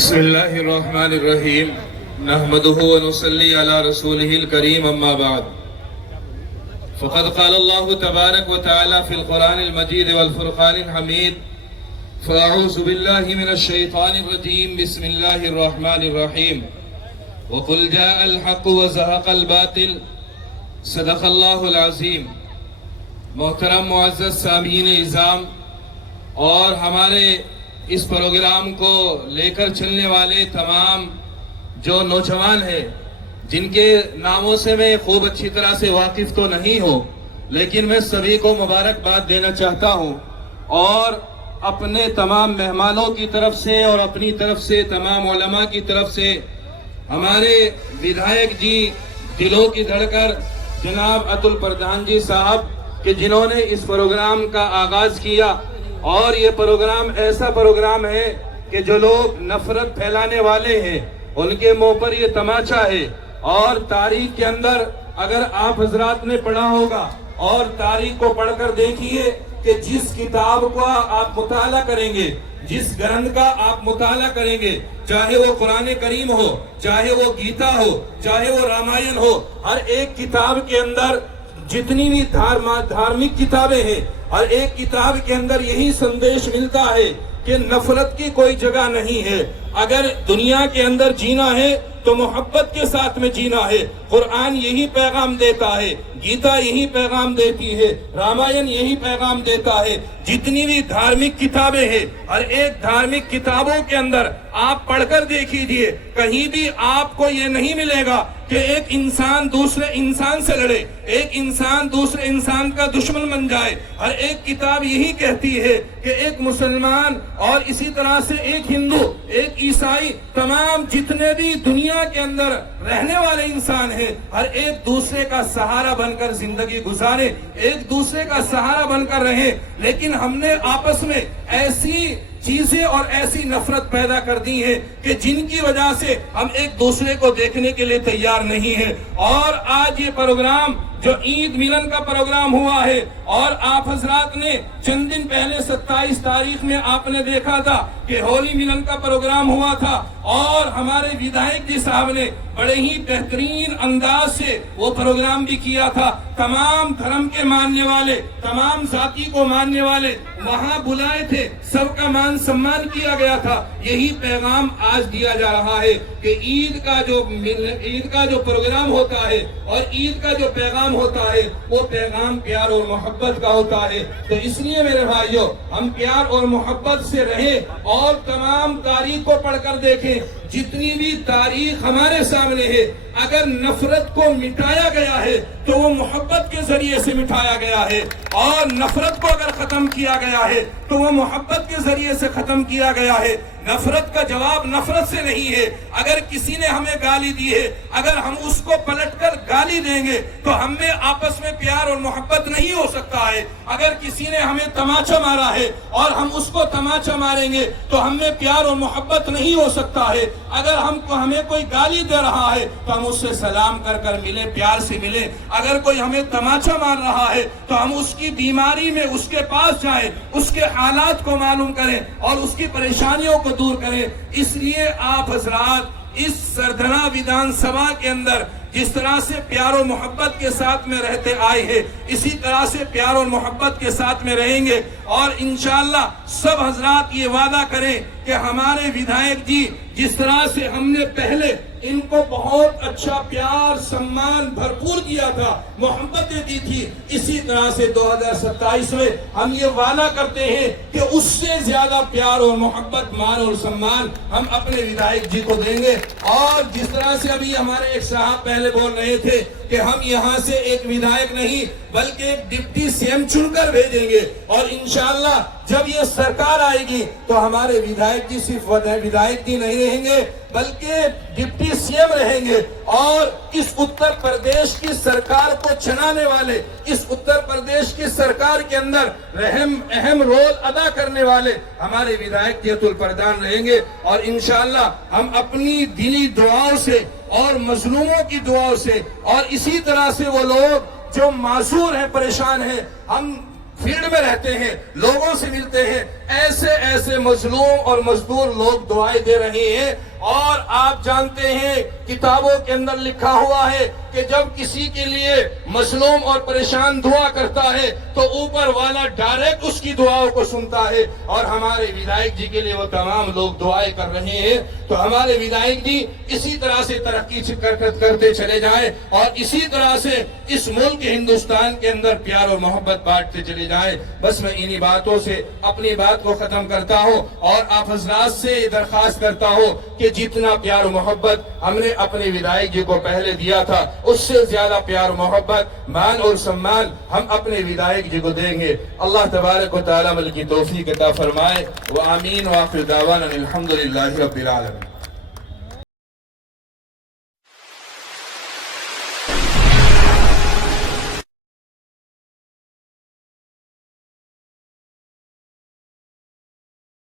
بسم اللہ الرحمن الرحیم نحمده ونصلی علی رسولہ الکریم اما بعد فقد قال اللہ تبارک وتعالی فی القرآن المجید والفرقان الحمید فاعوذ باللہ من الشیطان الرجیم بسم اللہ الرحمن الرحیم وقل جاء الحق وزهق الباطل صدق اللہ العظیم۔ محترم معزز سامعین اعظام اور ہمارے اس پروگرام کو لے کر چلنے والے تمام جو نوجوان ہیں جن کے ناموں سے میں خوب اچھی طرح سے واقف تو نہیں ہوں، لیکن میں سبھی کو مبارکباد دینا چاہتا ہوں اور اپنے تمام مہمانوں کی طرف سے اور اپنی طرف سے تمام علماء کی طرف سے ہمارے ودھایک جی دلوں کی دھڑکن جناب اتل پردھان جی صاحب کہ جنہوں نے اس پروگرام کا آغاز کیا، اور یہ پروگرام ایسا پروگرام ہے کہ جو لوگ نفرت پھیلانے والے ہیں ان کے منہ پر یہ تماچا ہے۔ اور تاریخ کے اندر اگر آپ حضرات نے پڑھا ہوگا اور تاریخ کو پڑھ کر دیکھیے کہ جس کتاب کو آپ مطالعہ کریں گے، جس گرنتھ کا آپ مطالعہ کریں گے، چاہے وہ قرآن کریم ہو، چاہے وہ گیتا ہو، چاہے وہ رامائن ہو، ہر ایک کتاب کے اندر جتنی بھی دھارمک کتابیں ہیں، ہر ایک کتاب کے اندر یہی سندیش ملتا ہے کہ نفرت کی کوئی جگہ نہیں ہے۔ اگر دنیا کے اندر جینا ہے تو محبت کے ساتھ میں جینا ہے۔ قرآن یہی پیغام دیتا ہے، گیتا یہی پیغام دیتی ہے، رامائن یہی پیغام دیتا ہے۔ جتنی بھی دھارمک کتابیں ہیں، ہر ایک دھارمک کتابوں کے اندر آپ پڑھ کر دیکھیے، کہیں بھی آپ کو یہ نہیں ملے گا کہ ایک انسان دوسرے انسان سے لڑے، ایک انسان دوسرے انسان کا دشمن بن جائے۔ ہر ایک کتاب یہی کہتی ہے کہ ایک مسلمان اور اسی طرح سے ایک ہندو، ایک عیسائی، تمام جتنے بھی دنیا کے اندر رہنے والے انسان ہیں، ہر ایک دوسرے کا سہارا بن کر زندگی گزارے، ایک دوسرے کا سہارا بن کر رہیں۔ لیکن ہم نے آپس میں ایسی چیزیں اور ایسی نفرت پیدا کر دی ہے کہ جن کی وجہ سے ہم ایک دوسرے کو دیکھنے کے لیے تیار نہیں ہیں۔ اور آج یہ پروگرام جو عید ملن کا پروگرام ہوا ہے، اور آپ حضرات نے چند دن پہلے 27 تاریخ میں آپ نے دیکھا تھا کہ ہولی ملن کا پروگرام ہوا تھا، اور ہمارے ودھایک جی صاحب نے بڑے ہی بہترین انداز سے وہ پروگرام بھی کیا تھا۔ تمام دھرم کے ماننے والے، تمام ذاتی کو ماننے والے وہاں بلائے تھے، سب کا مان سمان کیا گیا تھا۔ یہی پیغام آج دیا جا رہا ہے کہ عید کا جو پروگرام ہوتا ہے اور عید کا جو پیغام ہوتا ہے وہ پیغام پیار اور محبت کا ہوتا ہے۔ تو اس لیے میرے بھائیوں، ہم پیار اور محبت سے رہیں اور تمام تاریخ کو پڑھ کر دیکھیں۔ جتنی بھی تاریخ ہمارے سامنے ہے، اگر نفرت کو مٹایا گیا ہے تو وہ محبت کے ذریعے سے مٹایا گیا ہے، اور نفرت کو اگر ختم کیا گیا ہے تو وہ محبت کے ذریعے سے ختم کیا گیا ہے۔ نفرت کا جواب نفرت سے نہیں ہے۔ اگر کسی نے ہمیں گالی دی ہے، اگر ہم اس کو پلٹ کر گالی دیں گے تو ہم میں آپس میں پیار اور محبت نہیں ہو سکتا ہے۔ اگر کسی نے ہمیں تماچا مارا ہے اور ہم اس کو تماچا ماریں گے تو ہم میں پیار اور محبت نہیں ہو سکتا ہے۔ اگر ہمیں کوئی گالی دے رہا ہے تو ہم اس سے سلام کر کر ملے، پیار سے ملے۔ اگر کوئی ہمیں تماچا مار رہا ہے تو ہم اس کی بیماری میں اس کے پاس جائیں، اس کے حالات کو معلوم کریں اور اس کی پریشانیوں کو دور کریں۔ اس لیے آپ حضرات اس سردنا ودھان سبھا کے اندر جس طرح سے پیار و محبت کے ساتھ میں رہتے آئے ہیں، اسی طرح سے پیار اور محبت کے ساتھ میں رہیں گے، اور انشاءاللہ سب حضرات یہ وعدہ کریں کہ ہمارے ودھایک جی جس طرح سے ہم نے پہلے ان کو بہت اچھا پیار سمان بھرپور کیا تھا، محبتیں دی تھی، اسی طرح سے 2027 میں ہم یہ وعدہ کرتے ہیں کہ اس سے زیادہ پیار اور محبت، مان اور سمان ہم اپنے ودھایک جی کو دیں گے۔ اور جس طرح سے ابھی ہمارے ایک صاحب پہلے بول رہے تھے کہ ہم یہاں سے ایک ودھایک نہیں بلکہ ایک ڈپٹی سی ایم چن کر بھیجیں گے، اور انشاءاللہ جب یہ سرکار آئے گی تو ہمارے ودھایک جی صرف ودھایک جی نہیں رہیں گے بلکہ ڈپٹی سی ایم رہیں گے، اور اس اتر پردیش کی سرکار کو چلانے والے، اس اتر پردیش کی سرکار کے اندر اہم رول ادا کرنے والے ہمارے ودھایک جی اتل پردھان رہیں گے۔ اور انشاءاللہ ہم اپنی دلی دعاؤں سے اور مظلوموں کی دعاؤں سے اور اسی طرح سے وہ لوگ جو معذور ہیں، پریشان ہیں، ہم فیلڈ میں رہتے ہیں، لوگوں سے ملتے ہیں، ایسے ایسے مظلوم اور مزدور لوگ دعائیں دے رہے ہیں۔ اور آپ جانتے ہیں کتابوں کے اندر لکھا ہوا ہے کہ جب کسی کے لیے مظلوم اور پریشان دعا کرتا ہے تو اوپر والا ڈائریکٹ اس کی دعاؤں کو سنتا ہے۔ اور ہمارے ودھائک جی کے لیے وہ تمام لوگ دعائیں کر رہے ہیں، تو ہمارے ودھائک جی اسی طرح سے ترقی کرتے چلے جائیں اور اسی طرح سے اس ملک ہندوستان کے اندر پیار اور محبت بانٹتے چلے جائیں۔ بس میں انہی باتوں سے اپنی بات کو ختم کرتا ہوں اور آپ حضرات سے درخواست کرتا ہوں کہ جتنا پیار و محبت ہم نے اپنے ودھائک جی کو پہلے دیا تھا، اس سے زیادہ پیار و محبت، مان اور سمان ہم اپنے ودھائک جی کو دیں گے۔ اللہ تبارک و تعالی مل کی توفیق عطا فرمائے۔ وآمین وآخر دعوانا الحمدللہ رب العالمین۔